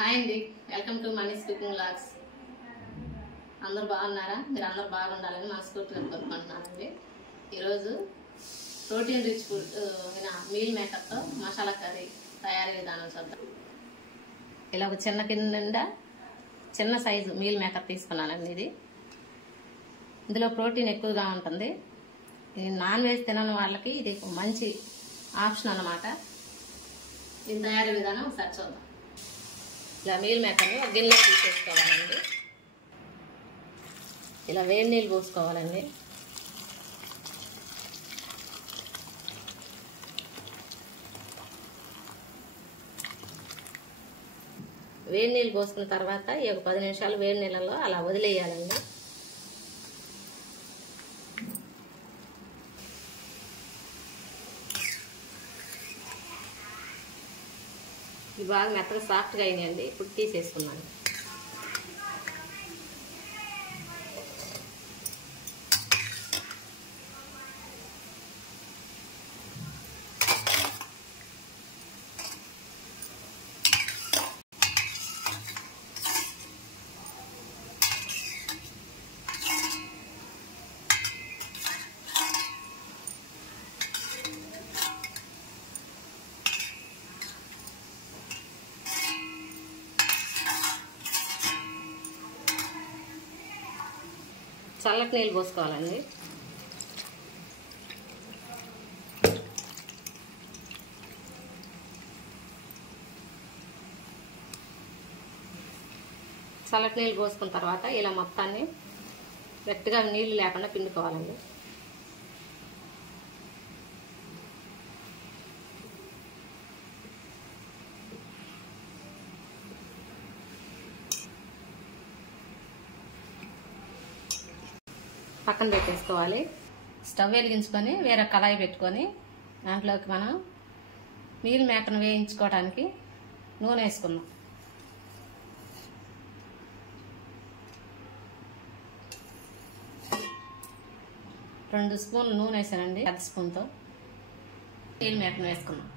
Hi అండి, welcome to Mani's cooking vlogs. అందరూ బాగున్నారా? మీరు అందరూ బాగుండాలని మనస్ఫూర్తిగా కోరుకుంటున్నానండి. ఈరోజు ప్రోటీన్ రిచ్ ఫుడ్ మీల్ మేకర్తో మసాలా కర్రీ తయారీ విధానం చూద్దాం. ఇలా ఒక చిన్న గిన్నె నిండా చిన్న సైజు మీల్ మేకర్ తీసుకున్నానండి. ఇందులో ప్రోటీన్ ఎక్కువగా ఉంటుంది. నాన్ వెజ్ తినని వాళ్ళకి ఇది మంచి ఆప్షన్ అన్నమాట. దీని తయారీ విధానం ఒకసారి చూద్దాం. ఇలా మీల్ మేకర్ని ఒక గిన్నెలో తీసేసుకోవాలండి. ఇలా వేడి నీళ్ళు పోసుకోవాలండి. వేడి నీళ్ళు పోసుకున్న తర్వాత ఈ ఒక 10 నిమిషాలు వేడి నీళ్ళలో అలా వదిలేయాలండి. ఇవి బాగా మెత్తగా సాఫ్ట్గా అయినాయండి. ఇప్పుడు తీసేసుకున్నాను. చల్లటి నీళ్ళు పోసుకోవాలండి. చల్లటి నీళ్ళు పోసుకున్న తర్వాత ఇలా మొత్తాన్ని గట్టిగా నీళ్లు లేకుండా పిండుకోవాలండి. పక్కన పెట్టేసుకోవాలి. స్టవ్ వెలిగించుకొని వేరే కళాయి పెట్టుకొని దాంట్లోకి మనం మీల్ మేకర్ను వేయించుకోవడానికి నూనె వేసుకుందాం. రెండు స్పూన్లు నూనె వేసానండి. పెద్ద స్పూన్తో మీల్ మేకర్ను వేసుకుందాం.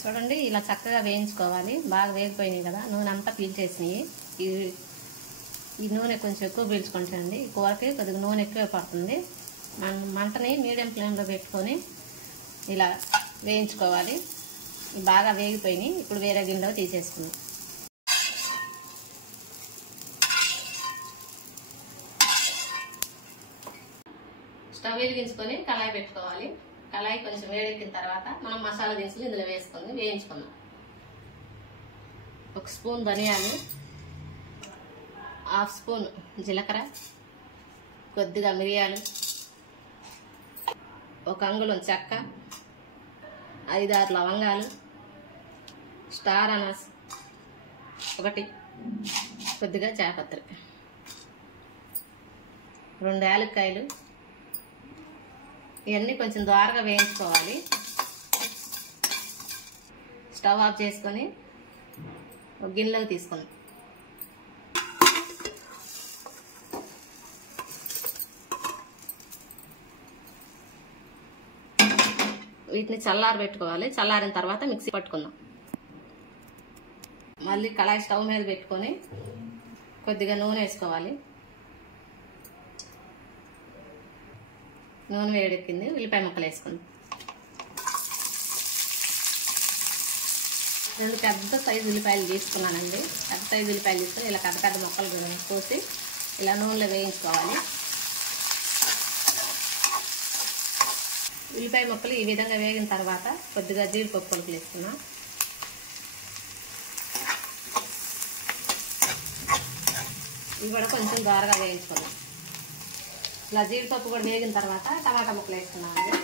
చూడండి, ఇలా చక్కగా వేయించుకోవాలి. బాగా వేగిపోయినాయి కదా, నూనె అంతా పీల్చేసినాయి. ఈ నూనె కొంచెం ఎక్కువ పీల్చుకుంటాయండి. ఈ కూరకి కొద్దిగా నూనె ఎక్కువ పడుతుంది. మంటని మీడియం ఫ్లేమ్లో పెట్టుకొని ఇలా వేయించుకోవాలి. బాగా వేగిపోయినాయి. ఇప్పుడు వేరే గిన్నెలో తీసేసుకుందాం. స్టవ్ వెలిగించుకొని కళాయి పెట్టుకోవాలి. కళాయి కొంచెం వేడెక్కిన తర్వాత మనం మసాలా దినుసులు ఇందులో వేసుకొని వేయించుకుందాం. 1 స్పూన్ ధనియాలు, 1/2 స్పూన్ జీలకర్ర, కొద్దిగా మిరియాలు, 1 అంగుళం చెక్క, 5-6 లవంగాలు, స్టార్ అనాస్ 1, కొద్దిగా జాపత్రి, 2 యాలక్కాయలు. ఇవన్నీ కొంచెం దోరగా వేయించుకోవాలి. స్టవ్ ఆఫ్ చేసుకొని ఒక గిన్నెలోకి తీసుకుందాం. వీటిని చల్లారబెట్టుకోవాలి. చల్లారిన తర్వాత మిక్సీ పట్టుకుందాం. మళ్ళీ కళాయి స్టవ్ మీద పెట్టుకొని కొద్దిగా నూనె వేసుకోవాలి. నూనె వేడెక్కింది. ఉల్లిపాయ ముక్కలు వేసుకుందాం. 2 పెద్ద సైజు ఉల్లిపాయలు తీసుకున్నానండి. పెద్ద సైజు ఉల్లిపాయలు తీసుకొని ఇలా పెద్ద పెద్ద ముక్కలు కోసి ఇలా నూనెలో వేయించుకోవాలి. ఉల్లిపాయ ముక్కలు ఈ విధంగా వేగిన తర్వాత కొద్దిగా జీడిపప్పు పలుకులు వేసుకున్నాం. ఇవి కూడా కొంచెం దోరగా వేయించుకున్నాం. ఇలా జీడిపప్పు కూడా వేగిన తర్వాత టమాటా ముక్కలు వేసుకున్నాను.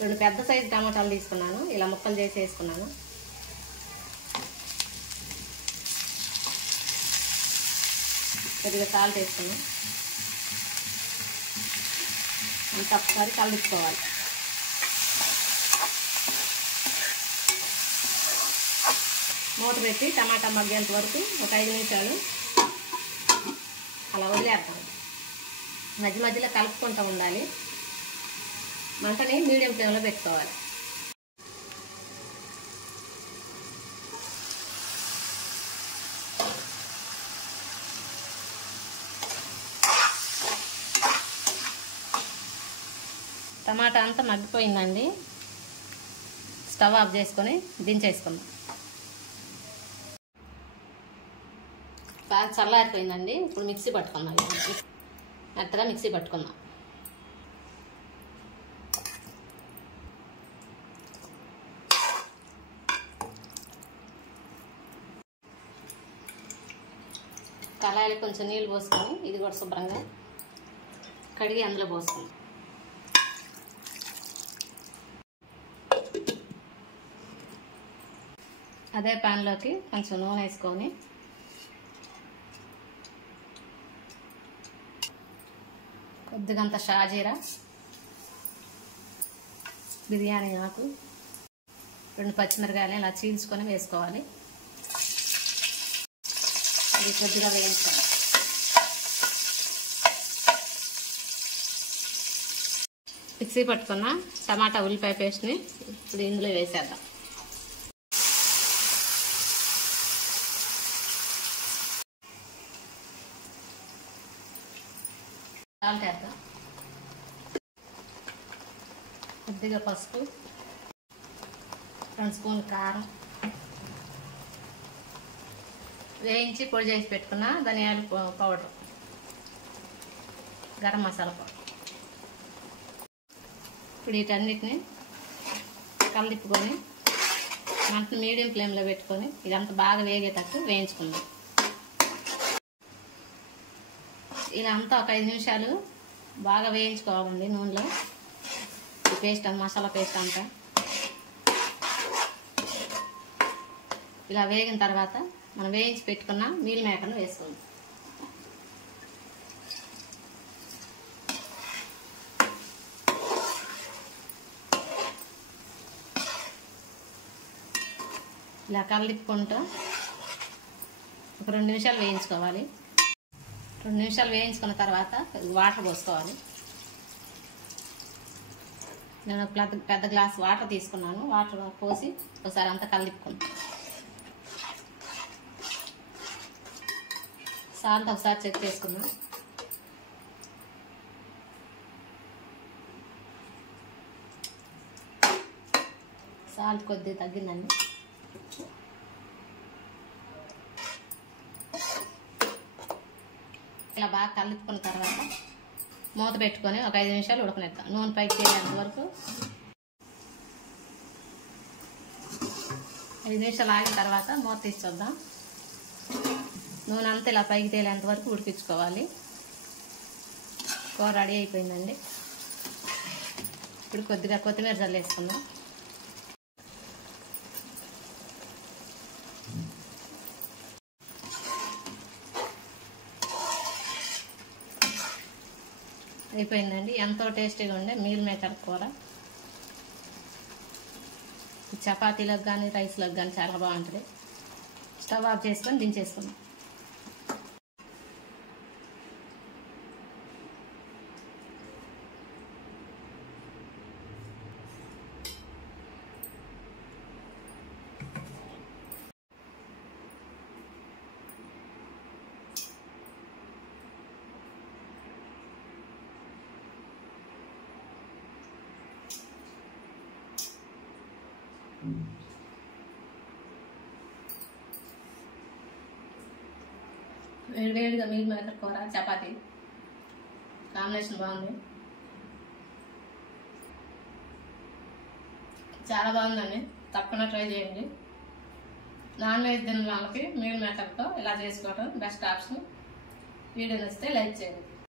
2 పెద్ద సైజు టమాటాలు తీసుకున్నాను. ఇలా ముక్కలు చేసి వేసుకున్నాను. కొద్దిగా సాల్ట్ వేసుకున్నాం. అంత ఒకసారి కలుపుకోవాలి. మూత పెట్టి టమాటా మగ్గేంత వరకు ఒక 5 నిమిషాలు అలా వదిలేస్తాం. మధ్య మధ్యలో కలుపుకుంటూ ఉండాలి. మంటని మీడియం ఫ్లేమ్లో పెట్టుకోవాలి. టమాటా అంతా మగ్గిపోయిందండి. స్టవ్ ఆఫ్ చేసుకొని దించేసుకుందాం. బాగా చల్లారిపోయిందండి. ఇప్పుడు మిక్సీ పట్టుకుందాం. మెత్తగా మిక్సీ పట్టుకుందాం. కళాయిలో కొంచెం నీళ్ళు పోసుకొని ఇది కూడా శుభ్రంగా కడిగి అందులో పోసుకుందాం. అదే ప్యాన్లోకి కొంచెం నూనె వేసుకొని కొద్దిగంత షాజీరా, బిర్యానీ ఆకు, 2 పచ్చిమిరకాయలు ఇలా చీల్చుకొని వేసుకోవాలి. ఇది కొద్దిగా వేయించాలి. మిక్సీ పట్టుకున్న టమాటా ఉల్లిపాయ పేస్ట్ని ఇప్పుడు ఇందులో వేసేద్దాం. సాల్ట్ వేద్దాం. కొద్దిగా పసుపు, 2 స్పూన్లు కారం, వేయించి పొడి చేసి పెట్టుకున్న ధనియాల పౌడర్, గరం మసాలా పౌడర్. ఇప్పుడు వీటన్నిటిని కలిపుకొని మంట మీడియం ఫ్లేమ్లో పెట్టుకొని ఇదంతా బాగా వేగేటట్టు వేయించుకుందాం. ఇలా అంతా ఒక 5 నిమిషాలు బాగా వేయించుకోవాలండి నూనెలో. ఈ పేస్ట్ మసాలా పేస్ట్ అంతా ఇలా వేగిన తర్వాత మనం వేయించి పెట్టుకున్న మీల్ మేకర్ను వేసుకుందాం. ఇలా కలిపుకుంటూ ఒక 2 నిమిషాలు వేయించుకోవాలి. 2 నిమిషాలు వేయించుకున్న తర్వాత వాటర్ పోసుకోవాలి. నేను పెద్ద గ్లాస్ వాటర్ తీసుకున్నాను. వాటర్ పోసి ఒకసారి అంతా కలిపుకుంటాను. సాల్ట్ ఒకసారి చెక్ చేసుకుందాం. సాల్ట్ కొద్దిగా తగ్గిందండి. ఇలా బాగా కలుపుకున్న తర్వాత మూత పెట్టుకొని ఒక 5 నిమిషాలు ఉడకనిద్దాం. నూనె పైకి తేలేంత వరకు 5 నిమిషాలు ఆగిన తర్వాత మూత తీసి చూద్దాం. నూనె అంతా ఇలా పైకి తేలేంత వరకు ఉడికించుకోవాలి. కూర రెడీ అయిపోయిందండి. ఇప్పుడు కొద్దిగా కొత్తిమీర చల్లేసుకుందాం. అయిపోయిందండి. ఎంతో టేస్టీగా ఉండే మీల్ మేకర్ కూర. చపాతీలకు కానీ రైస్లకు కానీ చాలా బాగుంటుంది. స్టవ్ ఆఫ్ చేసుకొని దించేసుకుందాం. వేడివేడిగా మీల్ మేకర్ కూర చపాతీ కాంబినేషన్ బాగుంది. చాలా బాగుందండి. తప్పకుండా ట్రై చేయండి. నాన్ వెజ్ తిన్న వాళ్ళకి మీల్ మేకర్తో ఇలా చేసుకోవడం బెస్ట్ ఆప్షన్. వీడియో నచ్చితే లైక్ చేయండి.